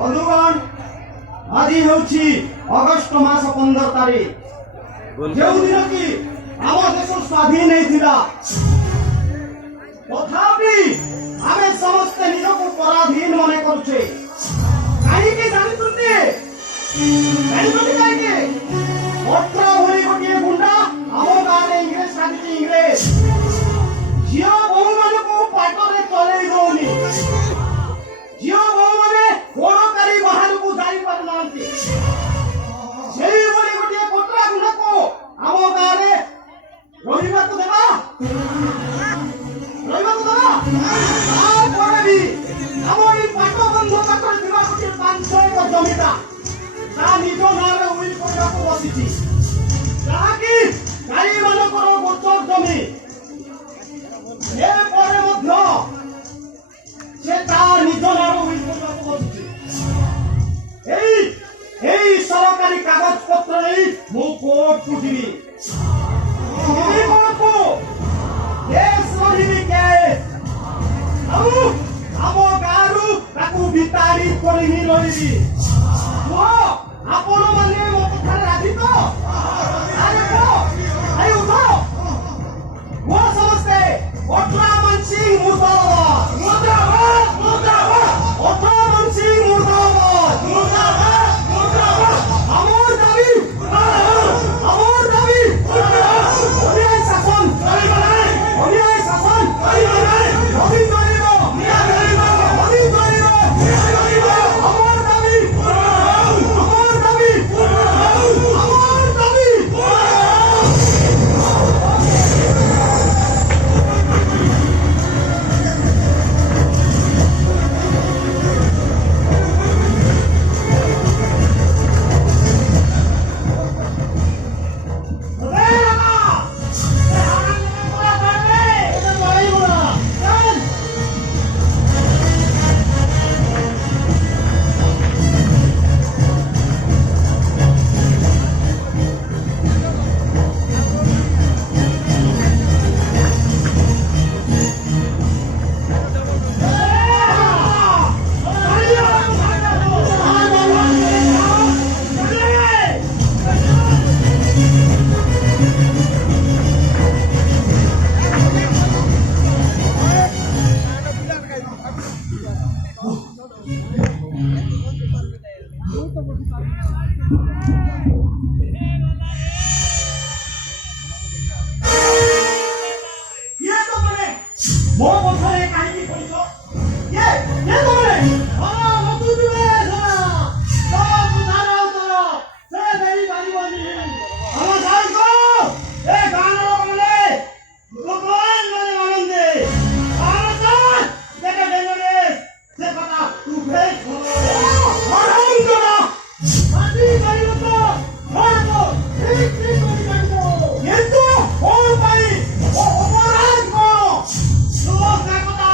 बंधुगण आज होची अगस्त मास 15 तारीख जो दिन की आम देश स्वाधीन होता तथापि आम समस्ते निजक पराधीन मन करुचे कहीं जानते पत्र भरी गोटे गुंडा आम गाँव इंग्रेज साथी इंग्रेज झील बहु मान पाटरे चल दौनी झील बहु मैंने गोड़कारी बाहर को जाई पार नांती सेही बोली गोटे कोटरा गुंडा को आम गाँव रे रहिबा को देबा तापर भी आम ई पाट बंध पाटरे दिबा गोटे 500 एकड़ जमीटा ता निज नारे उइल करबा को बसिछि ताकि गाई मानकर गोचर जमी ए परे मध्य से ता निज नारे उइल करबा को बसिछि এই সরকারি কাগজ পত্র নেই মু কোর্ট কু দিবি এই কোর্টকু কেস লড়িবি কেস ଆଉ ଆମ ଗାଁରୁ ତାକୁ ବିତାଡ଼ିତ କରି ହିଁ ଲଢ଼ିବି ଆପଣ ମାନେ ମୋ କଥାରେ ରାଜି ତ ଆରେ ଆଇ ଉଠ ମୋ ସମସ୍ତେ ଅଠରା ମାନସିଂ ମୁର୍ଦାବାଦ ମୁର୍ଦାବାଦ ମୁର୍ଦାବାଦ ଅଠରା ମାନସିଂ ମୁର୍ଦାବାଦ ମୁର୍ଦାବାଦ মুর্দাবাদ আমার দাবি অন্যায় শাসন অন্যায় শাসন নবীন গরিব নবীন গরিব আমার দাবি আমার দাবি আমার দাবি ମୋ କଥାରେ କାହିଁକି କହିଛ ये तो रे हां मत दिवे सना सब धारा उतर से मेरी बारी बानी हम जाई को ए गाना बोले भगवान मने आनंदे भारत देखा देंगे से पता तू भेज हराम करा आदि करी तो मार दो ठीक ठीक करी दो ये तो और भाई ओ अपराध को लोग का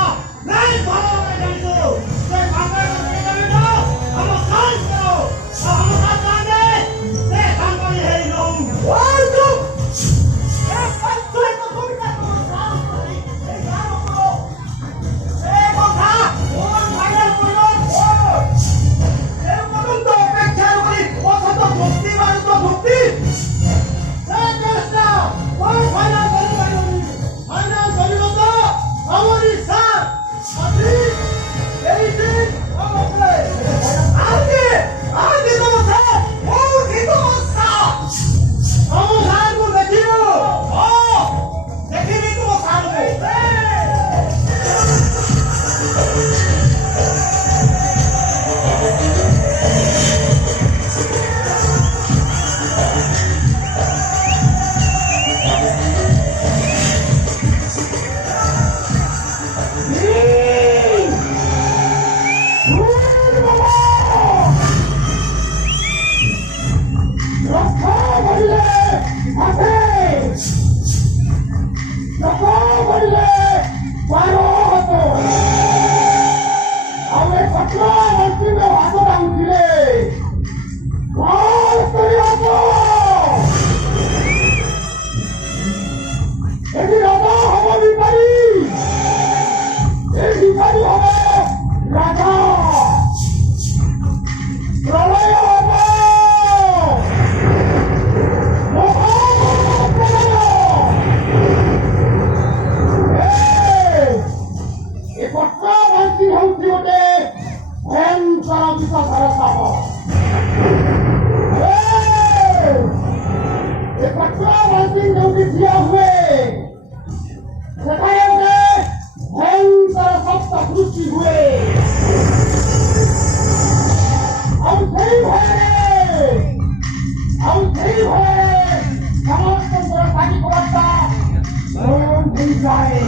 जाए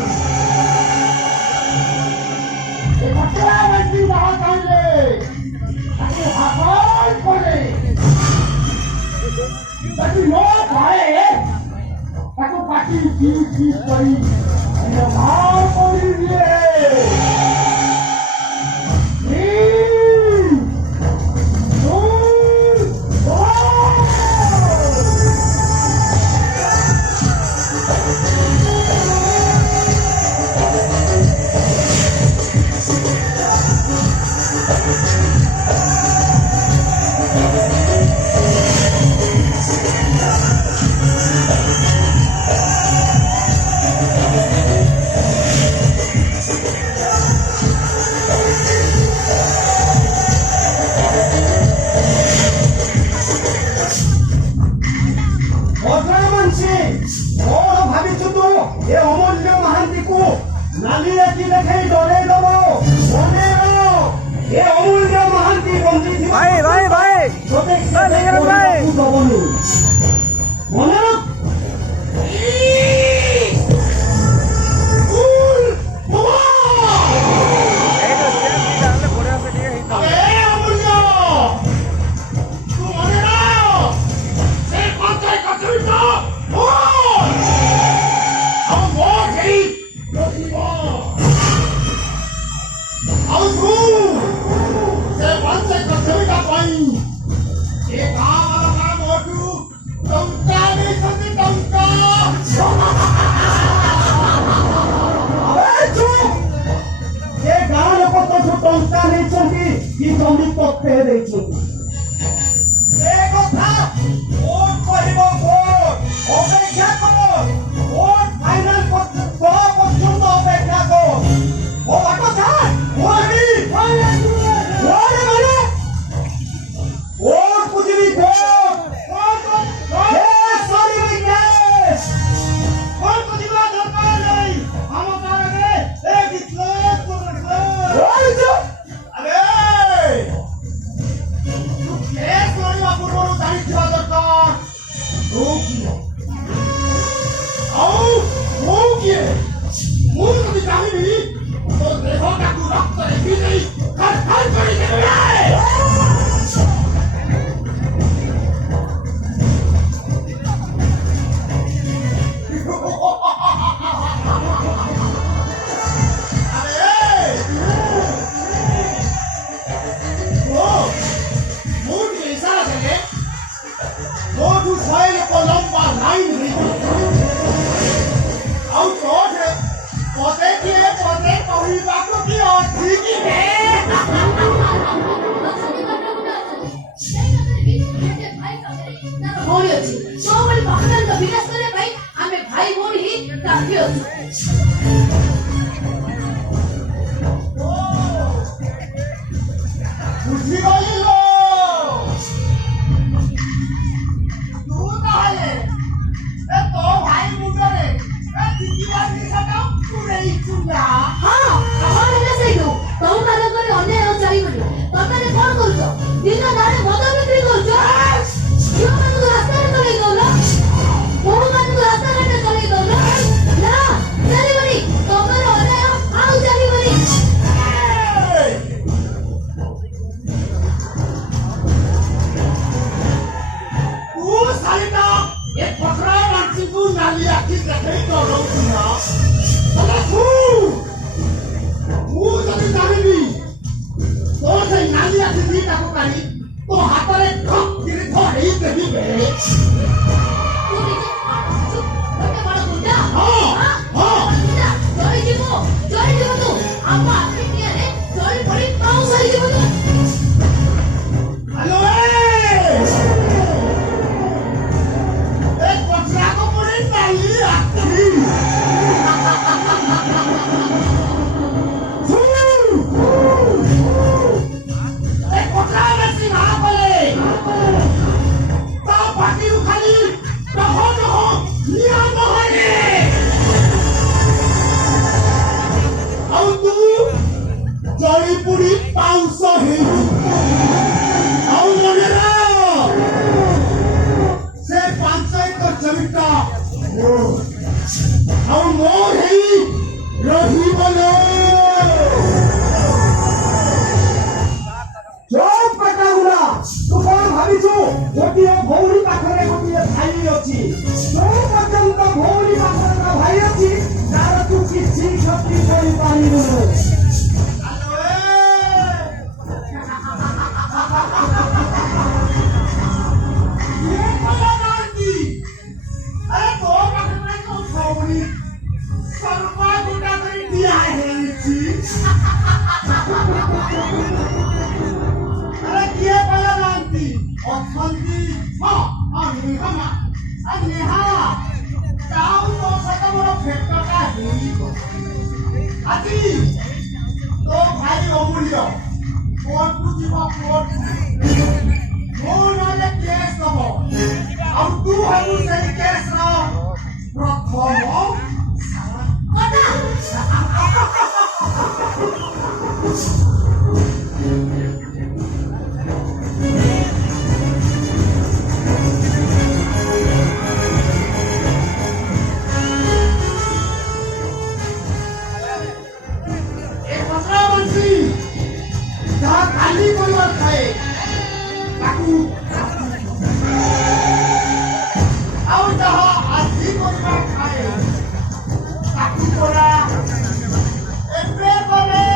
ये खतरा मंत्री बाहर काढले ताकि हाकल करे ताकि लोग आए ताकि पार्टी की करी ये भाव कोई दिए ये अमूल्य महांती को नाली की लेखे डरे दबो ये अमूल्य महांती बंदी भाई भाई भाई लेकर भाई मने Our Lord, ରହିବଲୋ ଚୋପ ପଟାଗୁରା ତୁ କଣ ଭାବିଛୁ ଗୋଟିଏ ଭଉଣୀ ପାଖରେ ଗୋଟିଏ ଭାଇ ଅଛି ଯୋଉ ପର୍ଯ୍ୟନ୍ତ ଭଉଣୀ ପାଖରେ ତା ଭାଇ ଅଛି ତାର ତୁ କିଛି କ୍ଷତି କରିପାରିବୁନୁ अरे तो पाखरे तो भौणी सर्वा गोटा करी दिया हेची अरे किए पला लांती अथंती निहा नेहा ताऊ तो सत मोर फेटका हेई आजी तो भाई अमूल्य कोर्ट को जीवा कोर्ट मो नाले केस दबो अब तू हम सही केस रो प्रथम एक दूसरा बंसी जहाँ खाली कोई और खाए ताकू और जहाँ आधी कोई बात खाए ताकू बोला एक प्रेम बोले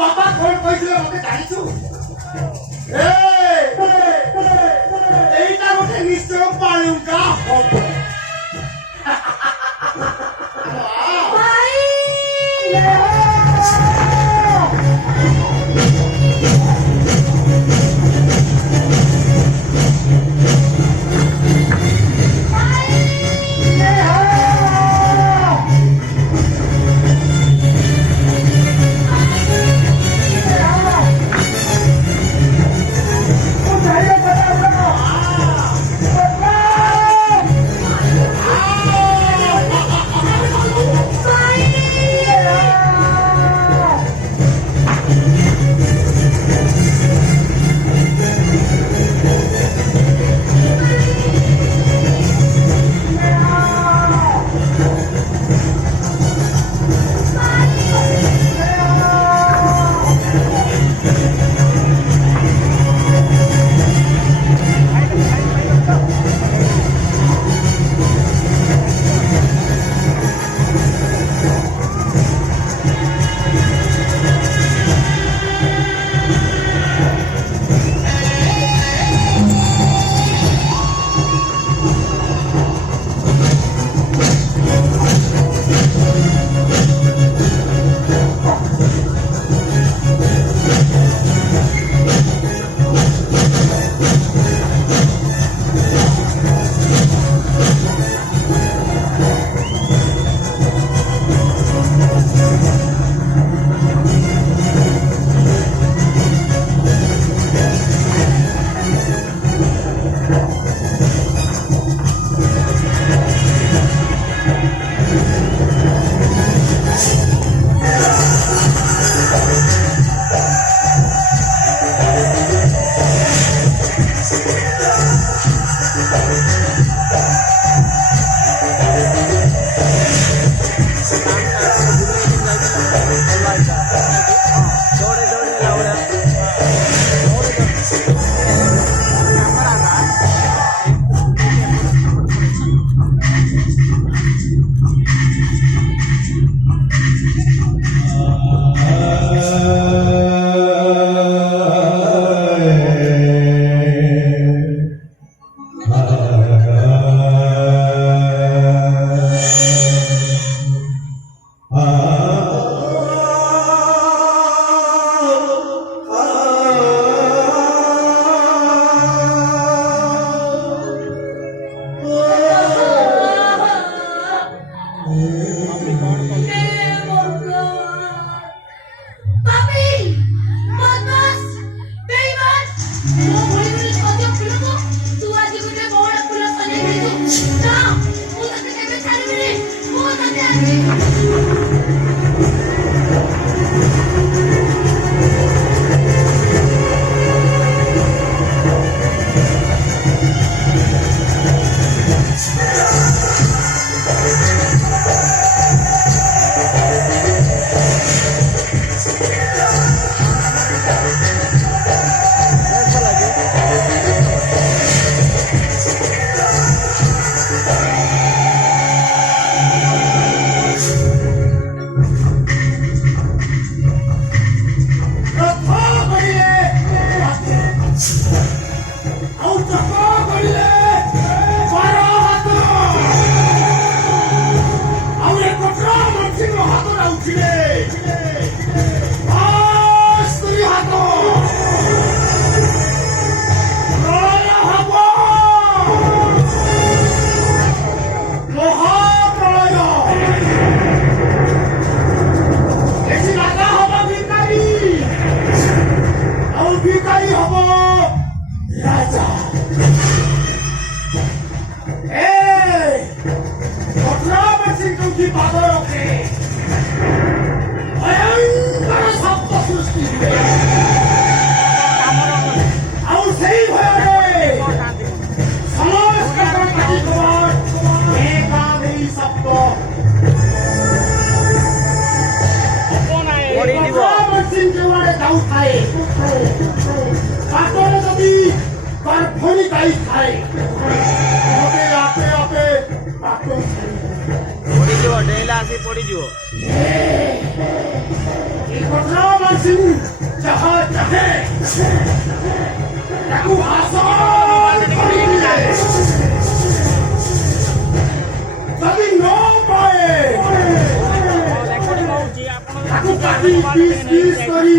ବାପା କଣ କହିଥିଲେ ମତେ ଜାଣିଛୁ? ଏଇଟା ଗୋଟେ ନିଶ୍ଚୟ ବାଳୁଙ୍ଗା ହବ। ପଡ଼ିଯିବ ଡେଇଁଲା ଆସି ପଡ଼ିଯିବ। ଆସି ଯାହା ଚାହେ ତାକୁ ହାସଲ କରିଦିଏ। ଯଦି ନ ପାଏ ତାକୁ କାଟି ପିସ୍ ପିସ୍ କରି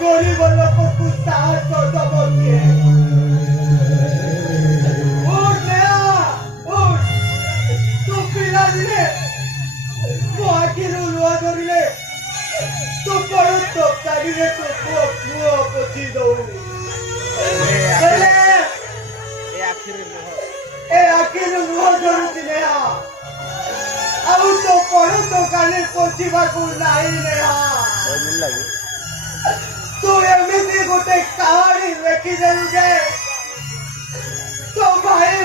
गरीब लोगों साहस दबो किए उठ नया उठ तू पिला दिले तू आखिर लुआ धरिले तू पड़ो तो काढ़िले तो पुओ पोची दो ए आखिर लुआ धरुती नया ଆଉ ତ ପଢୁ ତ କାଲି ପହଞ୍ଚିବାକୁ ନାହିଁ ନେହା ତୁ ଏମିତି ଗୋଟେ କାହାଣୀ ଲେଖିଦେଲୁ ଯେ ତୋ ଭାଇ